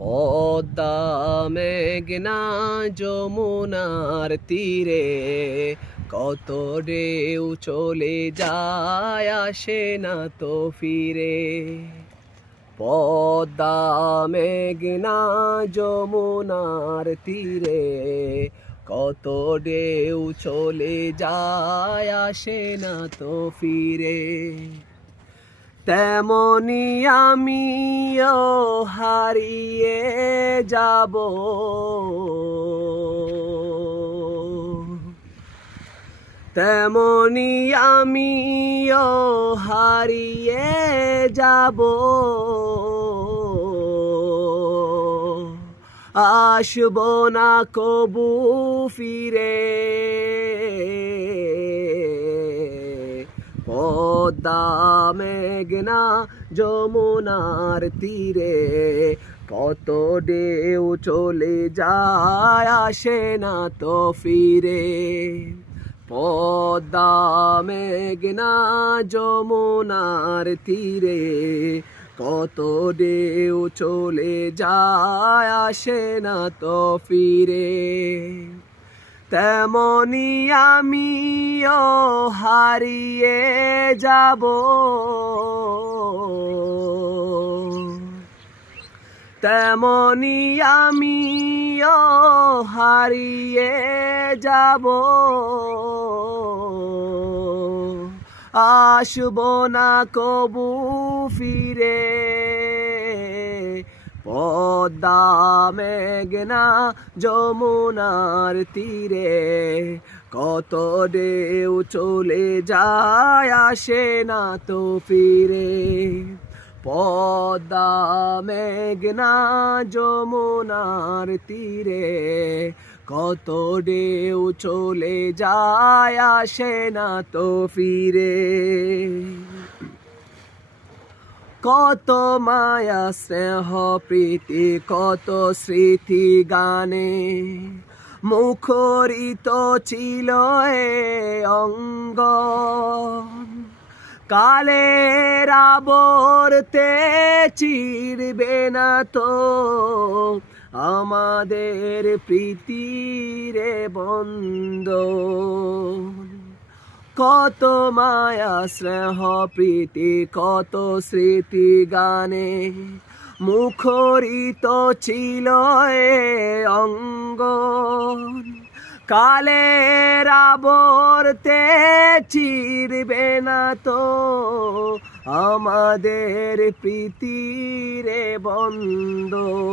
পদ্মা মেঘনা যমুনার তীরে কত ঢেউ চলে যায় আসে না তো ফিরে। পদ্মা মেঘনা যমুনার তীরে কত ঢেউ চলে যায় আসে না তো ফিরে। তেমনি আমিও হারিয়ে যাব, তেমনি আমিও হারিয়ে যাব, আসব না কবু ফিরে। পদ্মা মেঘনা যমুনার তীরে কত ঢেউ চলে যায় আসে না তো ফিরে। পদ্মা মেঘনা যমুনার তীরে কত ঢেউ চলে যায় আসে না তো ফিরে। তেমনি আমিও হারিয়ে যাব, তেমনি আমিও হারিয়ে যাব, আসব না কবু ফিরে। পদ্মা মেঘনা যমুনার তীরে কত ঢেউ চলে যায় আসে না তো ফিরে। পদ্মা মেঘনা যমুনার তীরে কত ঢেউ চলে যায় আসে না তো ফিরে। কত মায়া স্নেহ প্রীতি কত স্মৃতি গানে মুখরিত ছিল এ অঙ্গ। কালের আবর্তে চিরবে না তো আমাদের প্রীতির বন্ধন। কত মায়া স্নেহ প্রীতি কত স্মৃতি গানে মুখরিত ছিল এ অঙ্গন। কালের আবর্তে চিরবে না তো আমাদের প্রীতির বন্ধন।